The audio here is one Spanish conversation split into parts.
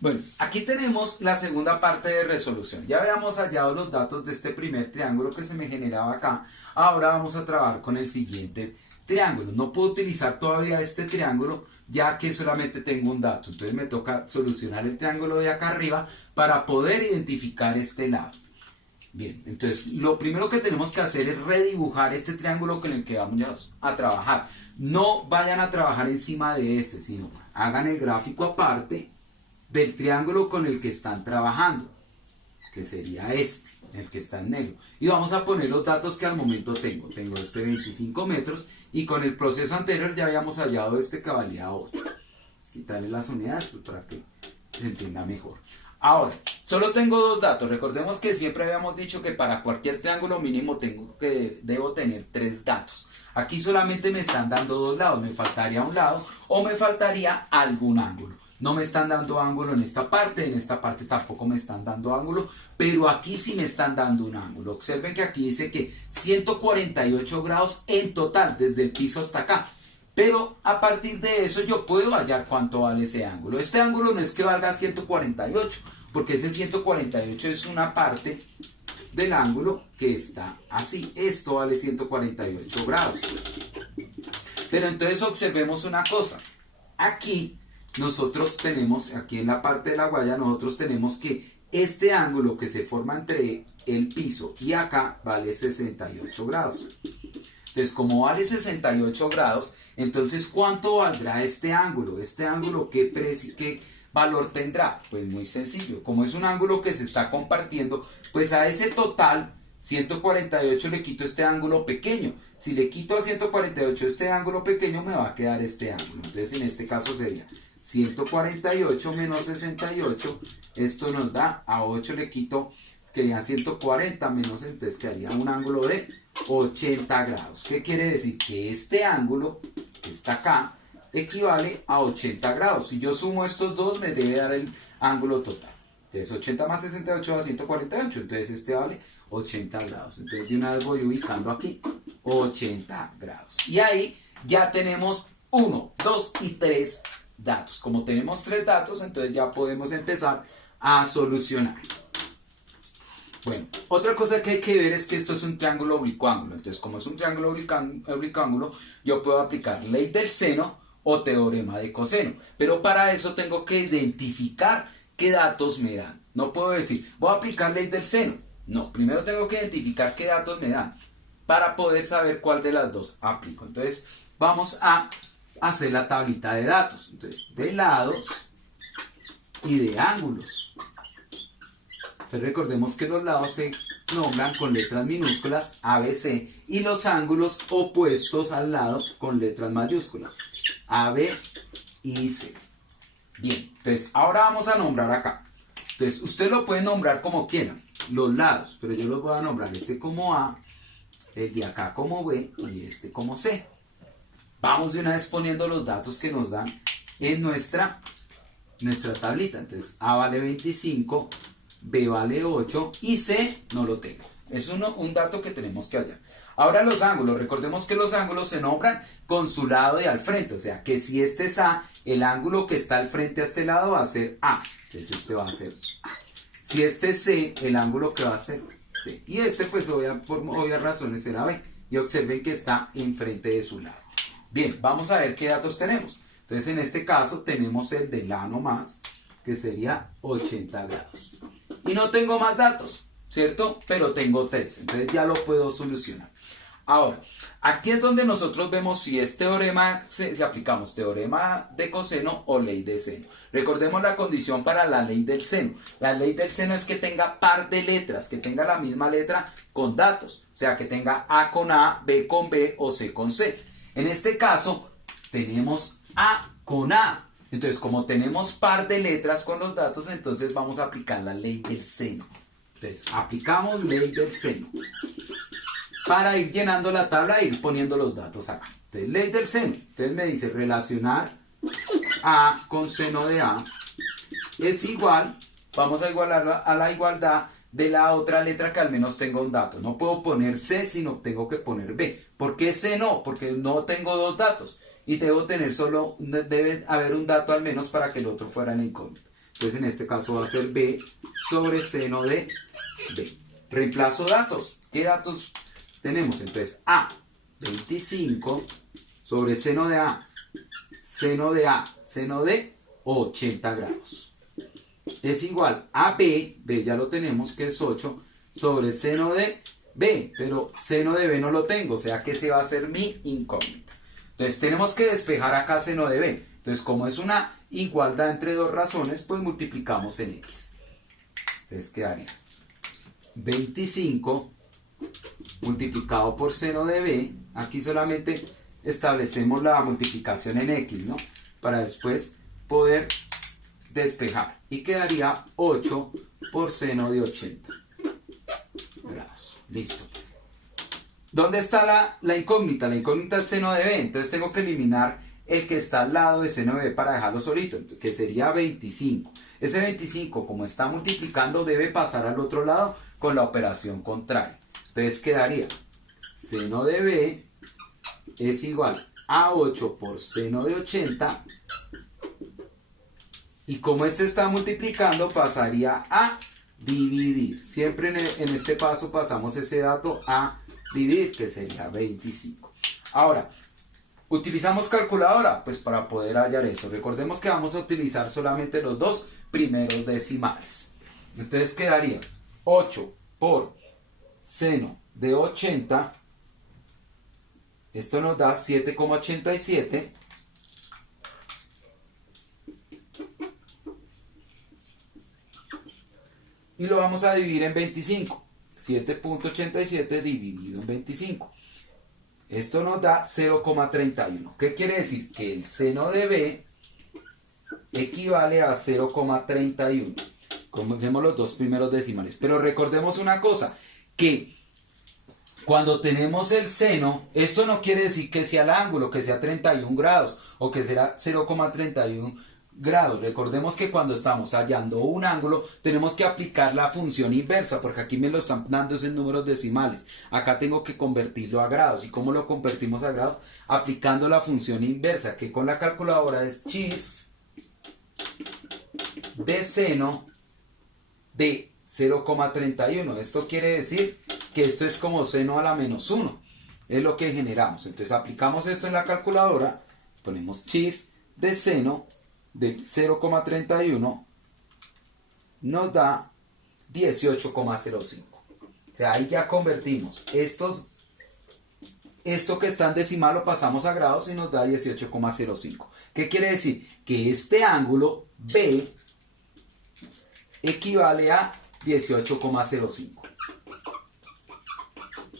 Bueno, aquí tenemos la segunda parte de resolución. Ya habíamos hallado los datos de este primer triángulo que se me generaba acá. Ahora vamos a trabajar con el siguiente triángulo. No puedo utilizar todavía este triángulo ya que solamente tengo un dato. Entonces me toca solucionar el triángulo de acá arriba para poder identificar este lado. Bien, entonces lo primero que tenemos que hacer es redibujar este triángulo con el que vamos a trabajar. No vayan a trabajar encima de este, sino hagan el gráfico aparte del triángulo con el que están trabajando, que sería este, el que está en negro. Y vamos a poner los datos que al momento tengo. Tengo este 25 metros y con el proceso anterior ya habíamos hallado este que valía 8. Quitarle las unidades pues, para que se entienda mejor. Ahora, solo tengo dos datos. Recordemos que siempre habíamos dicho que para cualquier triángulo mínimo debo tener 3 datos. Aquí solamente me están dando 2 lados. Me faltaría un lado o me faltaría algún ángulo. No me están dando ángulo en esta parte tampoco me están dando ángulo, pero aquí sí me están dando un ángulo. Observen que aquí dice que 148 grados en total, desde el piso hasta acá. Pero a partir de eso yo puedo hallar cuánto vale ese ángulo. Este ángulo no es que valga 148, porque ese 148 es una parte del ángulo que está así. Esto vale 148 grados. Pero entonces observemos una cosa. Aquí nosotros tenemos, aquí en la parte de la guaya, nosotros tenemos que este ángulo que se forma entre el piso y acá vale 68 grados. Entonces, como vale 68 grados, entonces, ¿cuánto valdrá este ángulo? Este ángulo, ¿qué precio, qué valor tendrá? Pues muy sencillo. Como es un ángulo que se está compartiendo, pues a ese total 148 le quito este ángulo pequeño. Si le quito a 148 este ángulo pequeño, me va a quedar este ángulo. Entonces, en este caso sería 148 menos 68. Esto nos da, a 8 le quito, querían 140 menos, entonces quedaría un ángulo de 80 grados. ¿Qué quiere decir? Que este ángulo, que está acá, equivale a 80 grados. Si yo sumo estos dos, me debe dar el ángulo total. Entonces 80 más 68 da 148. Entonces este vale 80 grados. Entonces de una vez voy ubicando aquí 80 grados. Y ahí ya tenemos 1, 2 y 3 datos. Como tenemos 3 datos, entonces ya podemos empezar a solucionar. Bueno, otra cosa que hay que ver es que esto es un triángulo oblicuo-ángulo. Entonces, como es un triángulo oblicuo-ángulo, yo puedo aplicar ley del seno o teorema de coseno. Pero para eso tengo que identificar qué datos me dan. No puedo decir, voy a aplicar ley del seno. No, primero tengo que identificar qué datos me dan para poder saber cuál de las dos aplico. Entonces, vamos a hacer la tablita de datos. Entonces, de lados y de ángulos. Entonces recordemos que los lados se nombran con letras minúsculas A, B, C y los ángulos opuestos al lado con letras mayúsculas A, B y C. Bien, entonces ahora vamos a nombrar acá. Entonces usted lo puede nombrar como quieran, los lados, pero yo los voy a nombrar este como A, el de acá como B y este como C. Vamos de una vez poniendo los datos que nos dan en nuestra tablita. Entonces A vale 25, B vale 8 y C no lo tengo. Es un dato que tenemos que hallar. Ahora los ángulos. Recordemos que los ángulos se nombran con su lado de al frente. O sea que si este es A, el ángulo que está al frente a este lado va a ser A. Entonces este va a ser A. Si este es C, el ángulo que va a ser C. Y este pues por obvias razones será B. Y observen que está enfrente de su lado. Bien, vamos a ver qué datos tenemos. Entonces en este caso tenemos el de la nomás, que sería 80 grados. Y no tengo más datos, ¿cierto? Pero tengo 3, entonces ya lo puedo solucionar. Ahora, aquí es donde nosotros vemos si es teorema, si aplicamos teorema de coseno o ley de seno. Recordemos la condición para la ley del seno. La ley del seno es que tenga par de letras, que tenga la misma letra con datos. O sea, que tenga A con A, B con B o C con C. En este caso, tenemos A con A. Entonces, como tenemos par de letras con los datos, entonces vamos a aplicar la ley del seno. Entonces, aplicamos ley del seno. Para ir llenando la tabla e ir poniendo los datos acá. Entonces, ley del seno. Entonces me dice relacionar A con seno de A es igual, vamos a igualarlo a la igualdad de la otra letra que al menos tenga un dato. No puedo poner C, sino tengo que poner B. ¿Por qué C no? Porque no tengo dos datos. Y debo tener debe haber un dato al menos para que el otro fuera la incógnita. Entonces en este caso va a ser B sobre seno de B. Reemplazo datos. ¿Qué datos tenemos? Entonces A, 25 sobre seno de A, seno de A, seno de 80 grados. Es igual a B, B ya lo tenemos que es 8, sobre seno de B, pero seno de B no lo tengo, o sea que ese va a ser mi incógnita. Entonces tenemos que despejar acá seno de B. Entonces como es una igualdad entre dos razones, pues multiplicamos en X. Entonces quedaría 25 multiplicado por seno de B. Aquí solamente establecemos la multiplicación en X, ¿no? Para después poder despejar. Y quedaría 8 por seno de 80 grados. Listo. ¿Dónde está la incógnita? La incógnita es seno de B. Entonces tengo que eliminar el que está al lado de seno de B para dejarlo solito, que sería 25. Ese 25, como está multiplicando, debe pasar al otro lado con la operación contraria. Entonces quedaría seno de B es igual a 8 por seno de 80. Y como este está multiplicando, pasaría a dividir. Siempre en este paso pasamos ese dato a dividir, que sería 25. Ahora, ¿utilizamos calculadora? Pues para poder hallar eso. Recordemos que vamos a utilizar solamente los dos primeros decimales. Entonces quedaría 8 por seno de 80. Esto nos da 7,87. Y lo vamos a dividir en 25. 7,87 dividido en 25. Esto nos da 0,31. ¿Qué quiere decir? Que el seno de B equivale a 0,31. Como vemos los dos primeros decimales. Pero recordemos una cosa, que cuando tenemos el seno, esto no quiere decir que sea el ángulo, que sea 31 grados o que será 0,31 grados. Recordemos que cuando estamos hallando un ángulo tenemos que aplicar la función inversa, porque aquí me lo están dando en números decimales. Acá tengo que convertirlo a grados. ¿Y cómo lo convertimos a grados? Aplicando la función inversa, que con la calculadora es chief de seno de 0,31. Esto quiere decir que esto es como seno a la menos 1. Es lo que generamos. Entonces aplicamos esto en la calculadora, ponemos chief de seno de 0,31, nos da 18,05. O sea, ahí ya convertimos esto que está en decimal lo pasamos a grados y nos da 18,05. ¿Qué quiere decir? Que este ángulo B equivale a 18,05.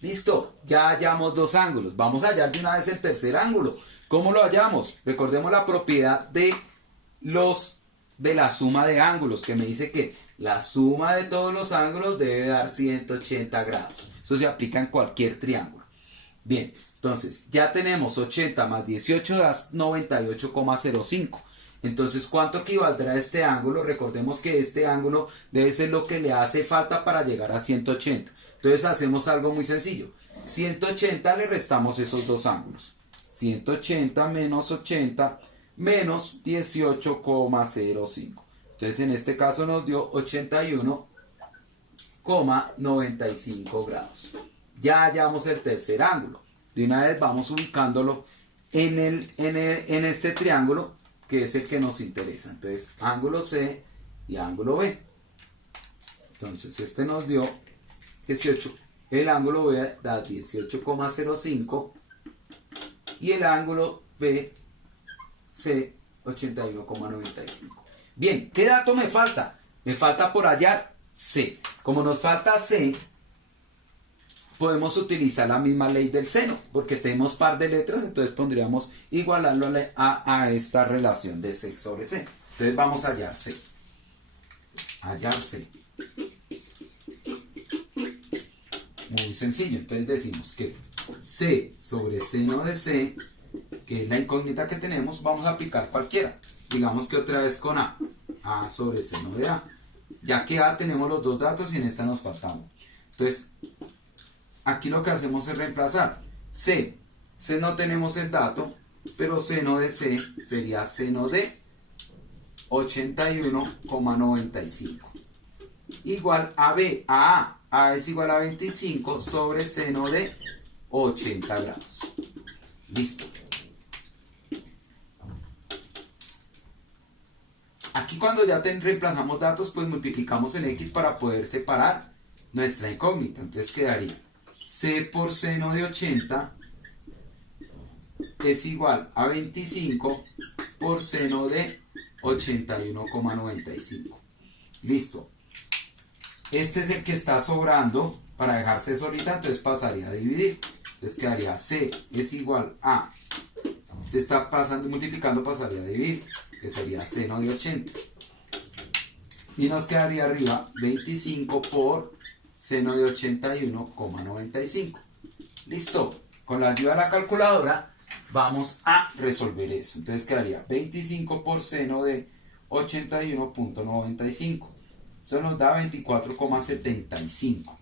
Listo, ya hallamos dos ángulos. Vamos a hallar de una vez el tercer ángulo. ¿Cómo lo hallamos? Recordemos la propiedad de la suma de ángulos, que me dice que la suma de todos los ángulos debe dar 180 grados. Eso se aplica en cualquier triángulo. Bien, entonces ya tenemos 80 más 18 da 98,05. Entonces, ¿cuánto equivaldrá este ángulo? Recordemos que este ángulo debe ser lo que le hace falta para llegar a 180. Entonces hacemos algo muy sencillo. 180 le restamos esos dos ángulos. 180 menos 80 menos 18,05. Entonces en este caso nos dio 81,95 grados. Ya hallamos el tercer ángulo. De una vez vamos ubicándolo en este triángulo, que es el que nos interesa. Entonces ángulo C y ángulo B. Entonces este nos dio 18. El ángulo B da 18,05 y el ángulo B C 81,95. Bien, ¿qué dato me falta? Me falta por hallar C. Como nos falta C, podemos utilizar la misma ley del seno, porque tenemos par de letras, entonces pondríamos igualarlo a esta relación de C sobre C. Entonces vamos a hallar C. Hallar C. Muy sencillo, entonces decimos que C sobre seno de C, que es la incógnita que tenemos, vamos a aplicar cualquiera. Digamos que otra vez con A sobre seno de A. Ya que A tenemos los dos datos y en esta nos faltamos. Entonces, aquí lo que hacemos es reemplazar. C no tenemos el dato, pero seno de C sería seno de 81,95. Igual a B, a A. A es igual a 25 sobre seno de 80 grados. Listo. Aquí cuando ya reemplazamos datos, pues multiplicamos en X para poder separar nuestra incógnita. Entonces quedaría C por seno de 80 es igual a 25 por seno de 81,95. Listo. Este es el que está sobrando para dejarse solita, entonces pasaría a dividir. Entonces quedaría C es igual a, se está pasando, multiplicando, pasaría a dividir, que sería seno de 80. Y nos quedaría arriba 25 por seno de 81,95. Listo. Con la ayuda de la calculadora vamos a resolver eso. Entonces quedaría 25 por seno de 81,95. Eso nos da 24,75.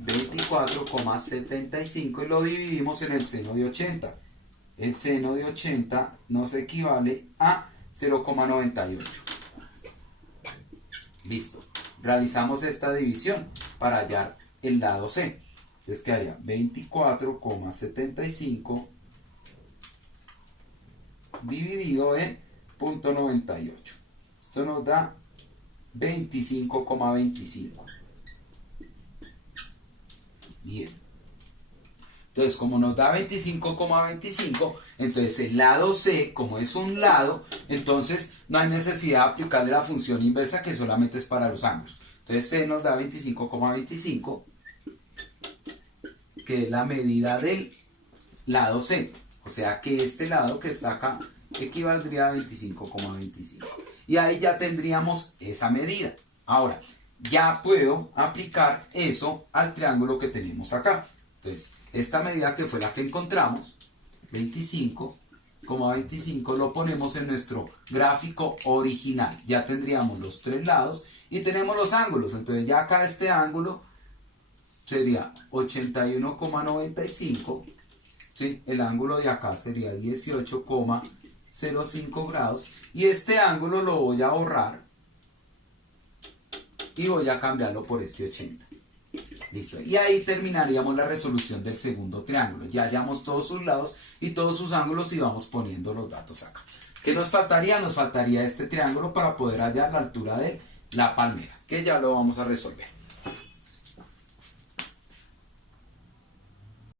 24,75 y lo dividimos en el seno de 80. El seno de 80 nos equivale a 0,98. Listo. Realizamos esta división para hallar el lado C. Entonces quedaría 24,75 dividido en 0,98. Esto nos da 25,25. Bien. Entonces, como nos da 25,25, entonces el lado C, como es un lado, entonces no hay necesidad de aplicarle la función inversa que solamente es para los ángulos. Entonces C nos da 25,25, que es la medida del lado C. O sea que este lado que está acá equivaldría a 25,25. Y ahí ya tendríamos esa medida. Ahora, ya puedo aplicar eso al triángulo que tenemos acá. Entonces, esta medida que fue la que encontramos, 25,25, lo ponemos en nuestro gráfico original. Ya tendríamos los tres lados y tenemos los ángulos. Entonces, ya acá este ángulo sería 81,95. ¿Sí? El ángulo de acá sería 18,05 grados. Y este ángulo lo voy a borrar y voy a cambiarlo por este 80. Listo. Y ahí terminaríamos la resolución del segundo triángulo. Ya hallamos todos sus lados y todos sus ángulos y vamos poniendo los datos acá. ¿Qué nos faltaría? Nos faltaría este triángulo para poder hallar la altura de la palmera, que ya lo vamos a resolver.